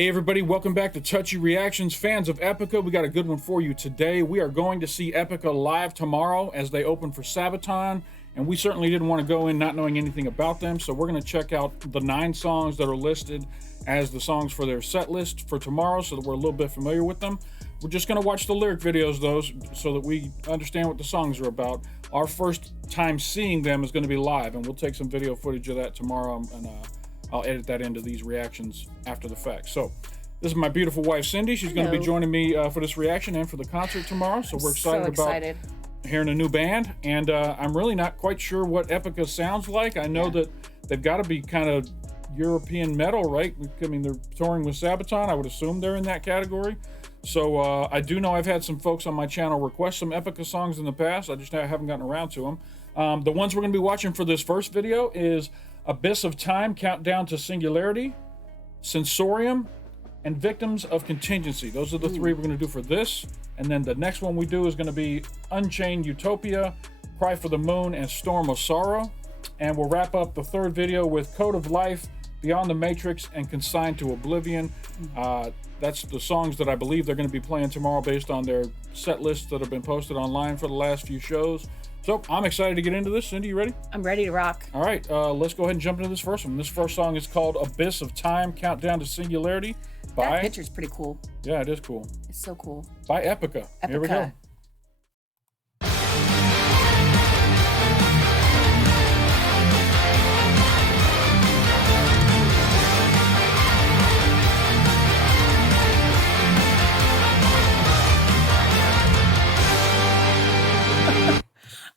Hey everybody, welcome back to Touchy Reactions. Fans of Epica, we got a good one for you today. We are going to see Epica live tomorrow as they open for Sabaton, and we certainly didn't want to go in not knowing anything about them, so we're going to check out the 9 songs that are listed as the songs for their set list for tomorrow so that we're a little bit familiar with them. We're just going to watch the lyric videos though so that we understand what the songs are about. Our first time seeing them is going to be live, and we'll take some video footage of that tomorrow, and I'll edit that into these reactions after the fact. So this is my beautiful wife, Cindy. She's going to be joining me for this reaction and for the concert tomorrow. So we're excited about hearing a new band. And I'm really not quite sure what Epica sounds like. I know that they've got to be kind of European metal, right? I mean, they're touring with Sabaton. I would assume they're in that category. So I do know I've had some folks on my channel request some Epica songs in the past. I just haven't gotten around to them. The ones we're going to be watching for this first video is Abyss of Time, Countdown to Singularity, Sensorium, and Victims of Contingency. Those are the 3 we're going to do for this. And then the next one we do is going to be Unchained Utopia, Cry for the Moon, and Storm of Sorrow. And we'll wrap up the 3rd video with Code of Life, Beyond the Matrix, and Consigned to Oblivion. That's the songs that I believe they're going to be playing tomorrow based on their set lists that have been posted online for the last few shows. So I'm excited to get into this. Cindy, you ready? I'm ready to rock. All right, let's go ahead and jump into this first one. This first song is called Abyss of Time, Countdown to Singularity. That picture's pretty cool. Yeah, it is cool. It's so cool. By Epica. Here we go.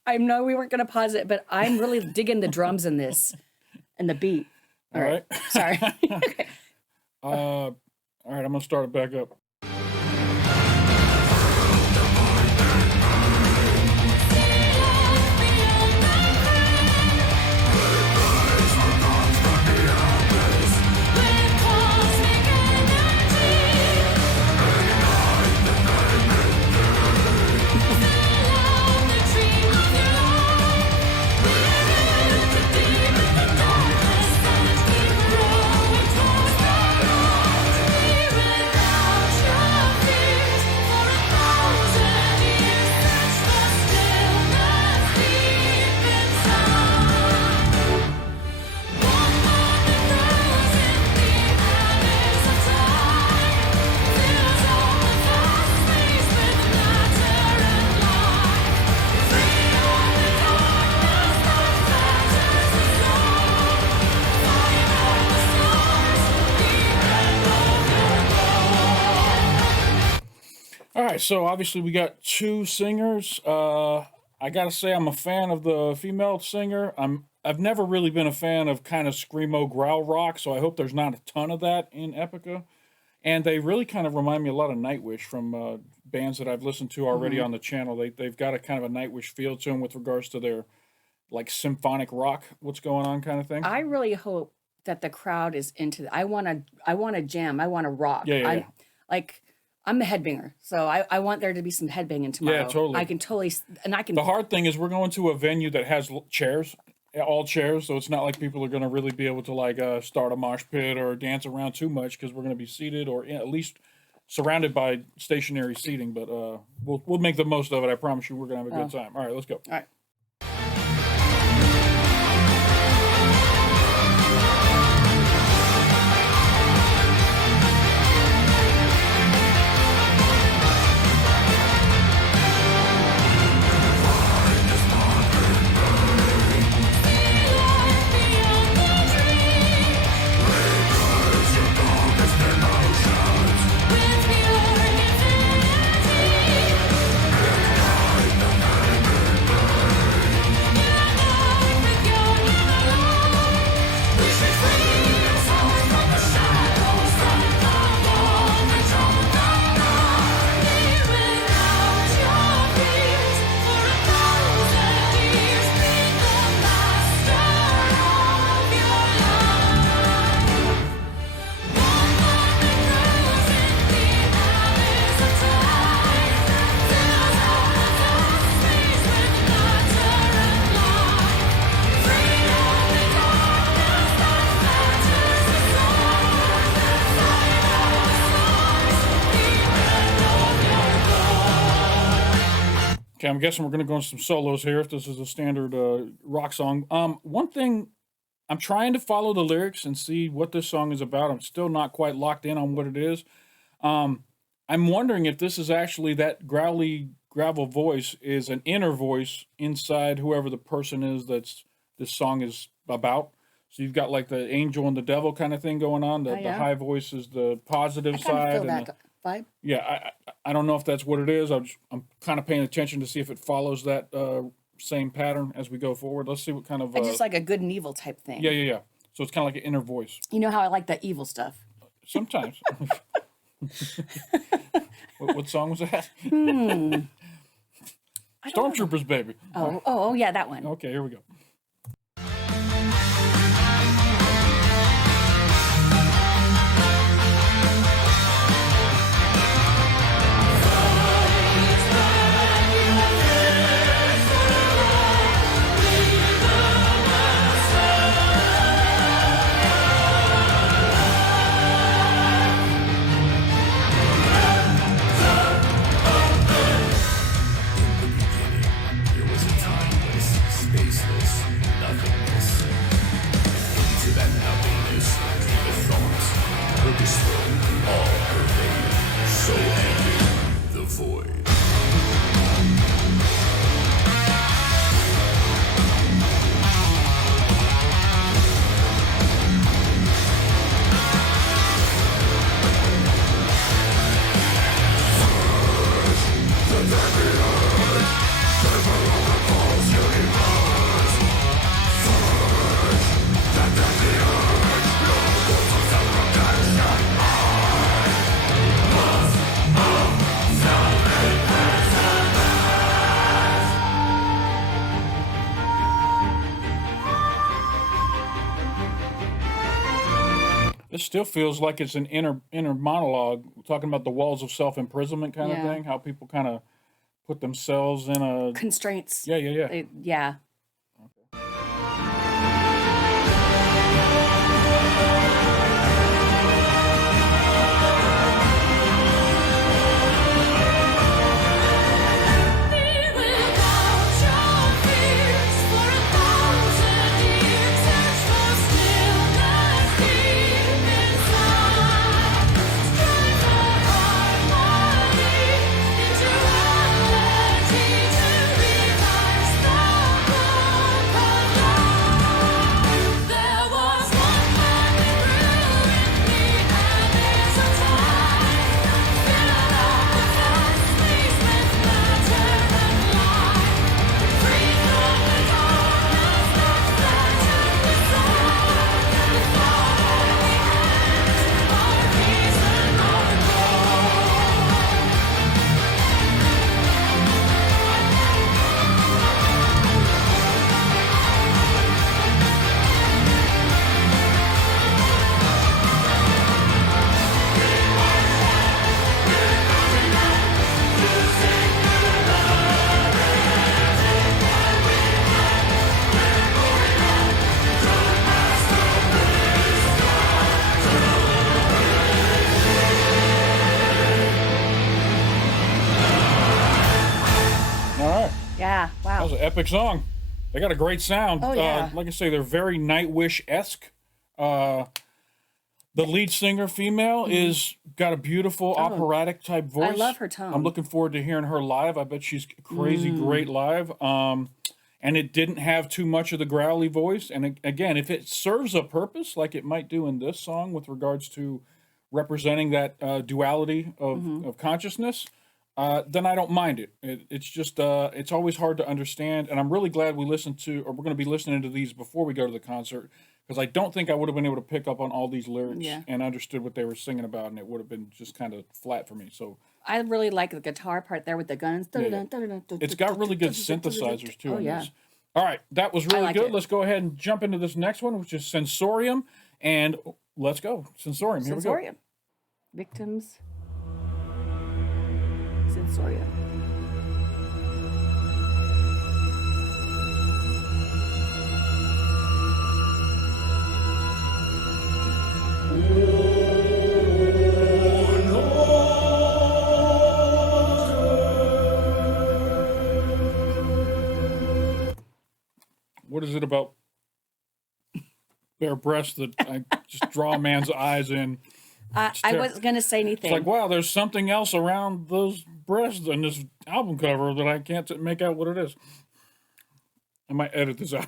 I know we weren't going to pause it, but I'm really digging the drums in this and the beat. All right. Sorry. Okay. All right, I'm going to start it back up. All right, so obviously we got 2 singers. I gotta say I'm a fan of the female singer. I've never really been a fan of kind of screamo growl rock, so I hope there's not a ton of that in Epica. And they really kind of remind me a lot of Nightwish from bands that I've listened to already on the channel. They've got a kind of a Nightwish feel to them with regards to their like symphonic rock, what's going on kind of thing. I really hope that the crowd is into it. I want to jam. I want to rock. Yeah. I'm a headbanger, so I want there to be some headbanging tomorrow. Yeah, totally. I can totally, and I can. The hard thing is we're going to a venue that has chairs, all chairs, so it's not like people are going to really be able to like start a mosh pit or dance around too much because we're going to be seated or at least surrounded by stationary seating. But we'll make the most of it. I promise you, we're going to have a good time. All right, let's go. All right. I'm guessing we're going to go into some solos here if this is a standard rock song. One thing, I'm trying to follow the lyrics and see what this song is about. I'm still not quite locked in on what it is. I'm wondering if this is actually that growly gravel voice is an inner voice inside whoever the person is that's this song is about. So you've got like the angel and the devil kind of thing going on. The high voice is the positive side. Feel that vibe. Yeah, I don't know if that's what it is. I'm kind of paying attention to see if it follows that same pattern as we go forward. Let's see what kind of... I just like a good and evil type thing. Yeah. So it's kind of like an inner voice. You know how I like the evil stuff. Sometimes. What song was that? Stormtroopers, baby. Oh, yeah, that one. Okay, here we go. It still feels like it's an inner monologue, talking about the walls of self-imprisonment kind of thing, how people kind of put themselves in a... Constraints. Yeah. Yeah. Yeah, wow. That was an epic song. They got a great sound. Oh, yeah. Like I say, they're very Nightwish-esque. The lead singer, female, is got a beautiful operatic type voice. I love her tone. I'm looking forward to hearing her live. I bet she's crazy great live. And it didn't have too much of the growly voice. And again, if it serves a purpose, like it might do in this song with regards to representing that duality of consciousness, then I don't mind it. It's just, it's always hard to understand. And I'm really glad we listened to, or we're going to be listening to these before we go to the concert, because I don't think I would have been able to pick up on all these lyrics and understood what they were singing about, and it would have been just kind of flat for me. So I really like the guitar part there with the guns. it's got really good synthesizers too. In this. All right, that was really good. Let's go ahead and jump into this next one, which is Sensorium, and let's go. Sensorium. Here we go. Victims. Sensorium. what is it about bare breasts that I just draw a man's eyes in? I wasn't going to say anything. It's like, wow, there's something else around those breasts in this album cover that I can't make out what it is. I might edit this out.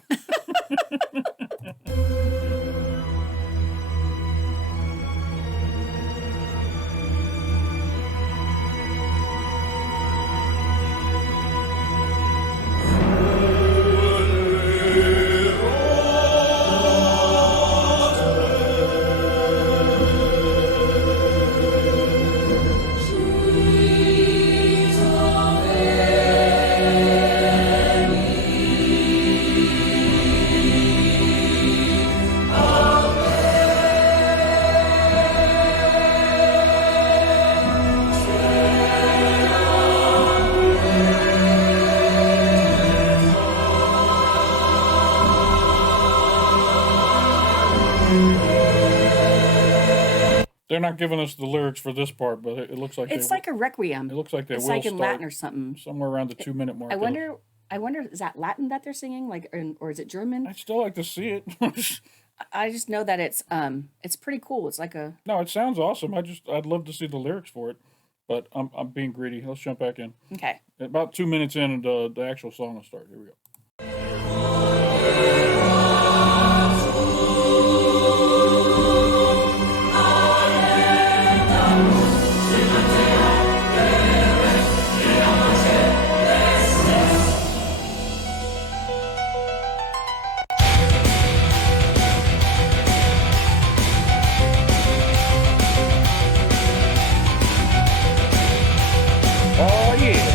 They're not giving us the lyrics for this part, but it looks like it's like a requiem. It looks like they it's will like in start Latin or something. somewhere around the 2-minute mark. I wonder, is that Latin that they're singing, like, or is it German? I'd still like to see it. I just know that it's pretty cool. It's like a No, it sounds awesome. I'd love to see the lyrics for it, but I'm being greedy. Let's jump back in. okay. About 2 minutes in, and the actual song will start. Here we go. Oh yeah.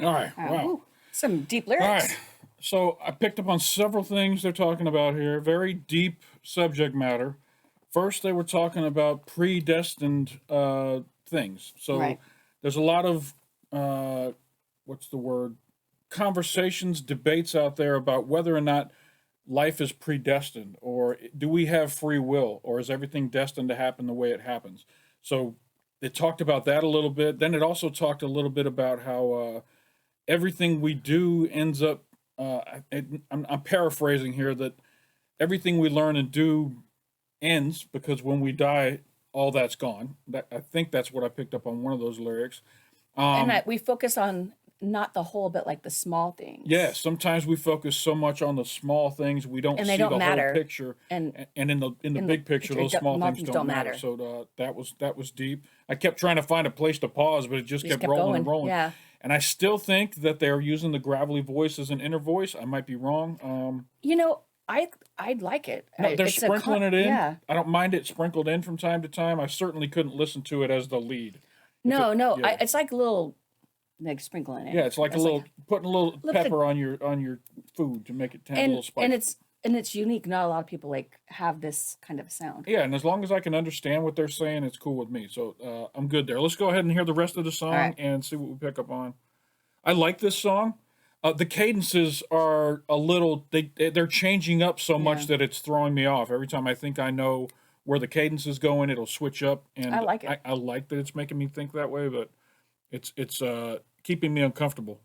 All right. Wow. Ooh, some deep lyrics. All right. So I picked up on several things they're talking about here. Very deep subject matter. First, they were talking about predestined things. So Right. there's a lot of what's the word? Conversations, debates out there about whether or not life is predestined, or do we have free will, or is everything destined to happen the way it happens? So it talked about that a little bit. Then it also talked a little bit about how everything we do ends up. I'm paraphrasing here that everything we learn and do ends because when we die, all that's gone. That I think that's what I picked up on one of those lyrics. And Um, we focus on not the whole, but like the small things. yeah, sometimes we focus so much on the small things we don't And they see don't the whole matter. picture. And And in the in the big picture, picture, those small things things don't matter. So that was deep. I kept trying to find a place to pause, but it just we just kept kept rolling and going. rolling. Yeah. And I still think that they're using the gravelly voice as an inner voice. I might be wrong. You know, I'd like it. No, they're It's sprinkling it in. yeah. I don't mind it sprinkled in from time to time. I certainly couldn't listen to it as the lead. If it, No, yeah, it's like a little like sprinkling it. yeah, it's like a It's little putting a little little bit of- pepper on your food to make it have a little spice. and it's unique. Not a lot of people like have this kind of sound. Yeah, and as long as I can understand what they're saying, it's cool with me. So I'm good there. Let's go ahead and hear the rest of the song right. and see what we pick up on. I like this song. The cadences are a little they're changing up so much Yeah. that it's throwing me off. Every time I think I know where the cadence is going, it'll switch up, and I like it. I like that it's making me think that way, but it's keeping me uncomfortable.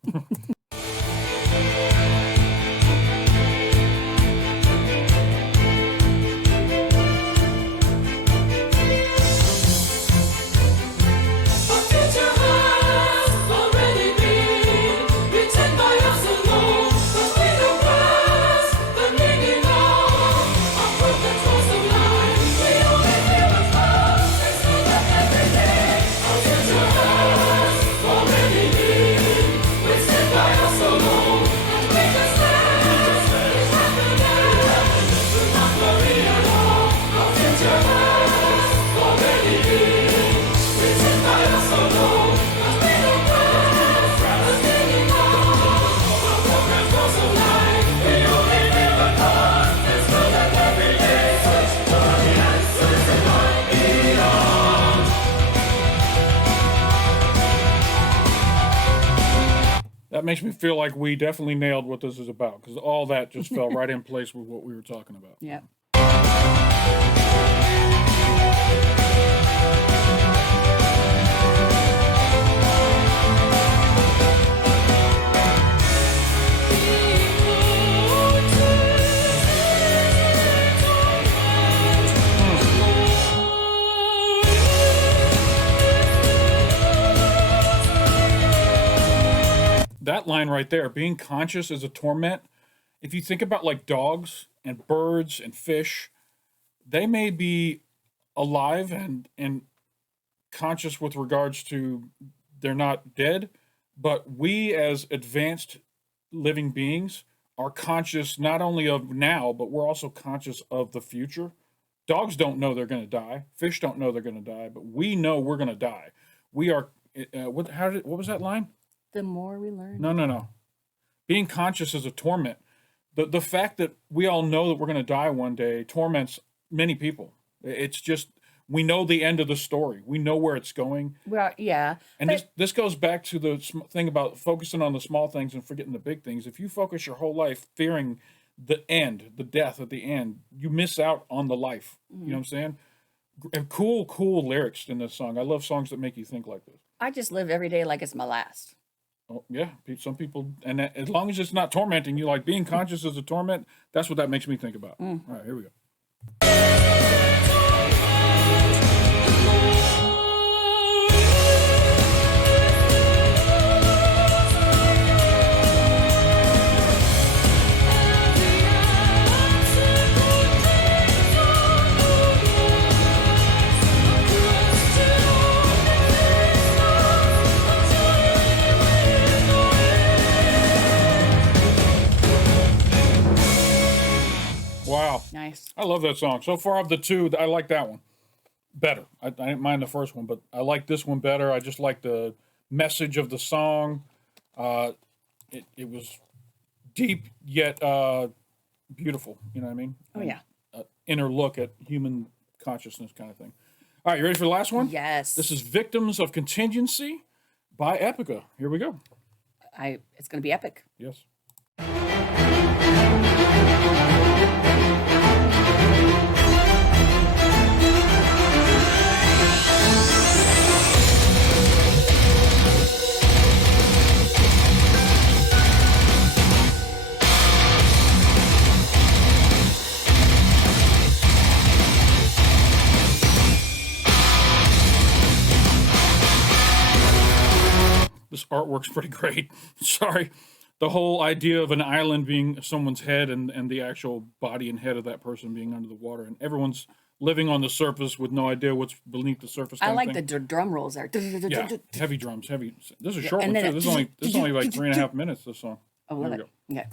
That makes me feel like we definitely nailed what this is about because all that just fell right in place with what we were talking about. Yeah. That line right there, being conscious is a torment. If you think about like dogs and birds and fish, they may be alive and conscious with regards to they're not dead, but we as advanced living beings are conscious not only of now, but we're also conscious of the future. Dogs don't know they're going to die. Fish don't know they're going to die, but we know we're going to die. We are. What was that line? The more we learn. No. Being conscious is a torment. The fact that we all know that we're going to die one day torments many people. It's just we know the end of the story. We know where it's going. Well, yeah. And But this goes back to the thing about focusing on the small things and forgetting the big things. If you focus your whole life fearing the end, the death at the end, you miss out on the life. You know what I'm saying? And cool lyrics in this song. I love songs that make you think like this. I just live every day like it's my last. Oh, yeah, some people, and as long as it's not tormenting you, like being conscious is a torment, that's what that makes me think about. All right, here we go. Wow. Nice. I love that song. So far of the two, I like that one better. I didn't mind the first one, but I like this one better. I just like the message of the song. It was deep yet beautiful. You know what I mean? Oh, yeah. Inner look at human consciousness kind of thing. All right, you ready for the last one? Yes. This is Victims of Contingency by Epica. Here we go. It's going to be epic. Yes. This artwork's pretty great. Sorry. The whole idea of an island being someone's head and the actual body and head of that person being under the water, and everyone's living on the surface with no idea what's beneath the surface. I like the drum rolls there. Yeah, heavy drums, heavy. This is a short and one then too. This is only like 3.5 minutes. This song. Oh, love it. Okay.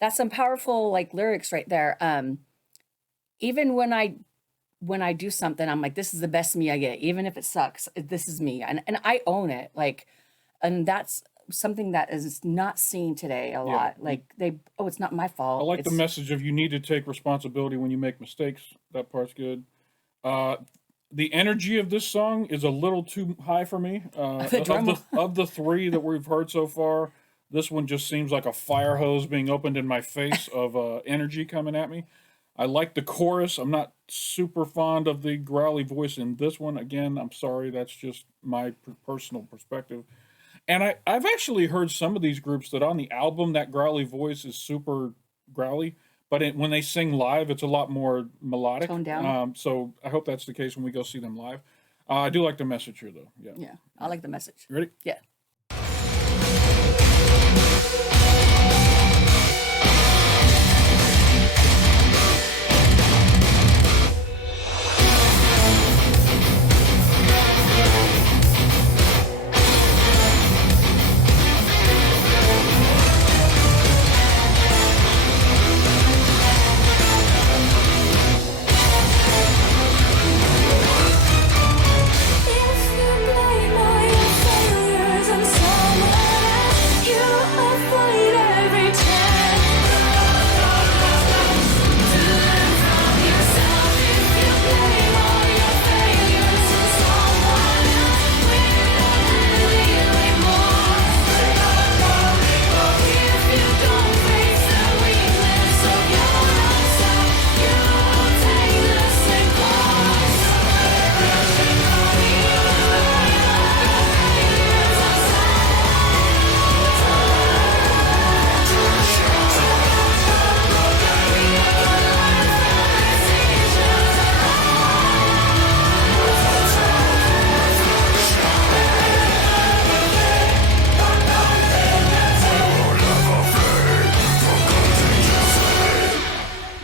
That's some powerful like lyrics right there. Even when I do something, I'm like, this is the best me I get, even if it sucks. This is me, and I own it. Like, and that's something that is not seen today a lot. Like it's not my fault. I like the message of you need to take responsibility when you make mistakes. That part's good. The energy of this song is a little too high for me. Of the three that we've heard so far, this one just seems like a fire hose being opened in my face of energy coming at me. I like the chorus. I'm not super fond of the growly voice in this one. Again, I'm sorry. That's just my personal perspective. And I've actually heard some of these groups that on the album, that growly voice is super growly. But when they sing live, it's a lot more melodic. Toned down. So I hope that's the case when we go see them live. I do like the message here, though. Yeah. Yeah, I like the message. You ready? Yeah.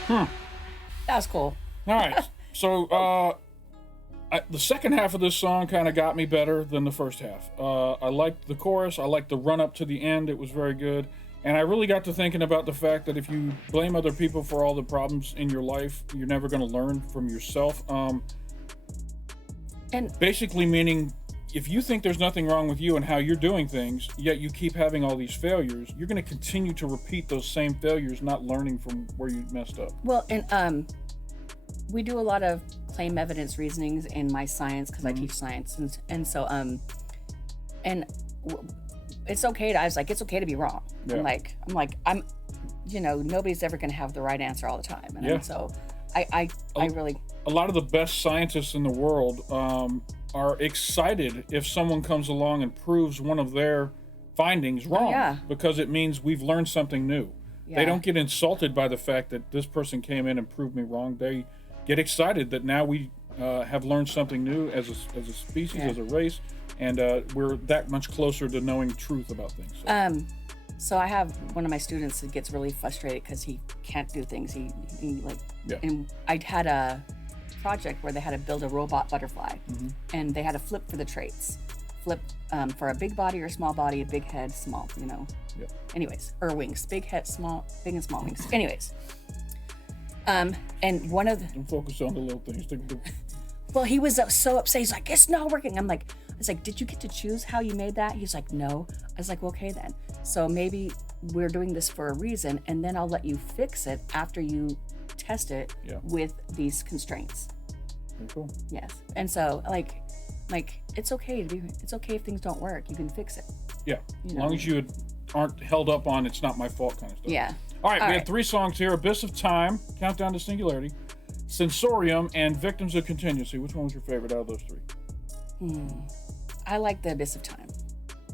Hmm. That was cool. All right. So The second half of this song kind of got me better than the first half. I liked the chorus. I liked the run up to the end. It was very good. And I really got to thinking about the fact that if you blame other people for all the problems in your life, you're never going to learn from yourself. And basically meaning if you think there's nothing wrong with you and how you're doing things, yet you keep having all these failures, you're going to continue to repeat those same failures, not learning from where you messed up. well, and we do a lot of claim evidence reasonings in my science because I teach science, and so and it's okay to. I was like, it's okay to be wrong. Yeah. I'm nobody's ever going to have the right answer all the time, and Yeah. so I really. A lot of the best scientists in the world are excited if someone comes along and proves one of their findings wrong, yeah. because it means we've learned something new. They Yeah. don't get insulted by the fact that this person came in and proved me wrong. They get excited that now we have learned something new as a species, Yeah. as a race, and we're that much closer to knowing truth about things. So. So I have one of my students that gets really frustrated because he can't do things. He Yeah. and I had a project where they had to build a robot butterfly, and they had to flip for the traits, flip for a big body or small body, a big head, small, Yeah. Anyways, or wings, big head, small, big and small wings. Anyways, and one of the, Don't focus on the little things. well, he was so upset. He's like, it's not working. I was like, did you get to choose how you made that? He's like, no. I was like, okay then. So maybe we're doing this for a reason, and then I'll let you fix it after you test it Yeah. with these constraints. Very cool. Yes. And so like it's okay if things don't work. You can fix it. Yeah. You As know. long as you aren't held up on it's not my fault kind of stuff. Yeah. All right, we All had right. 3 songs here: Abyss of Time, Countdown to Singularity, Sensorium, and Victims of Contingency. Which one was your favorite out of those 3? I like the Abyss of Time,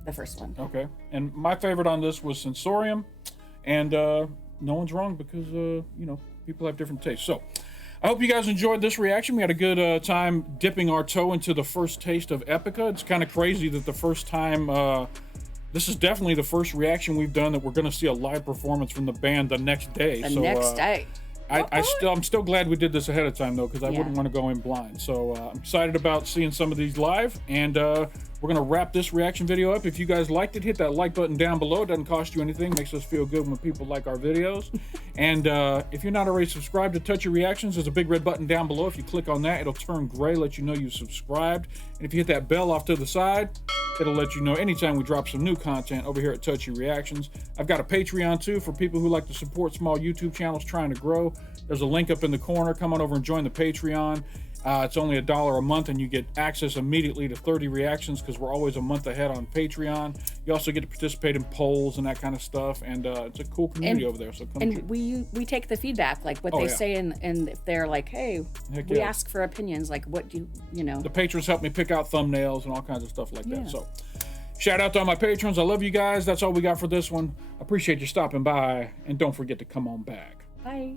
the first one. Okay. And my favorite on this was Sensorium, and no one's wrong because people have different tastes. So I hope you guys enjoyed this reaction. We had a good time dipping our toe into the first taste of Epica. It's kind of crazy that the first time this is definitely the first reaction we've done that we're going to see a live performance from the band the next day. The next day. I'm still glad we did this ahead of time though, because I Yeah. wouldn't want to go in blind. So I'm excited about seeing some of these live, and we're gonna wrap this reaction video up. If you guys liked it, hit that like button down below. It doesn't cost you anything. Makes us feel good when people like our videos. And if you're not already subscribed to Touchy Reactions, there's a big red button down below. If you click on that, it'll turn gray, let you know you subscribed. And if you hit that bell off to the side, it'll let you know anytime we drop some new content over here at Touchy Reactions. I've got a Patreon too for people who like to support small YouTube channels trying to grow. There's a link up in the corner. Come on over and join the Patreon. It's only $1 a month, and you get access immediately to 30 reactions because we're always a month ahead on Patreon. You also get to participate in polls and that kind of stuff, and it's a cool community over there. So come And we take the feedback, like what Oh, they yeah. say, and if they're like, hey, Heck we yeah. ask for opinions, like what do you know? The patrons help me pick out thumbnails and all kinds of stuff like Yeah. that. So shout out to all my patrons. I love you guys. That's all we got for this one. Appreciate you stopping by, and don't forget to come on back. Bye.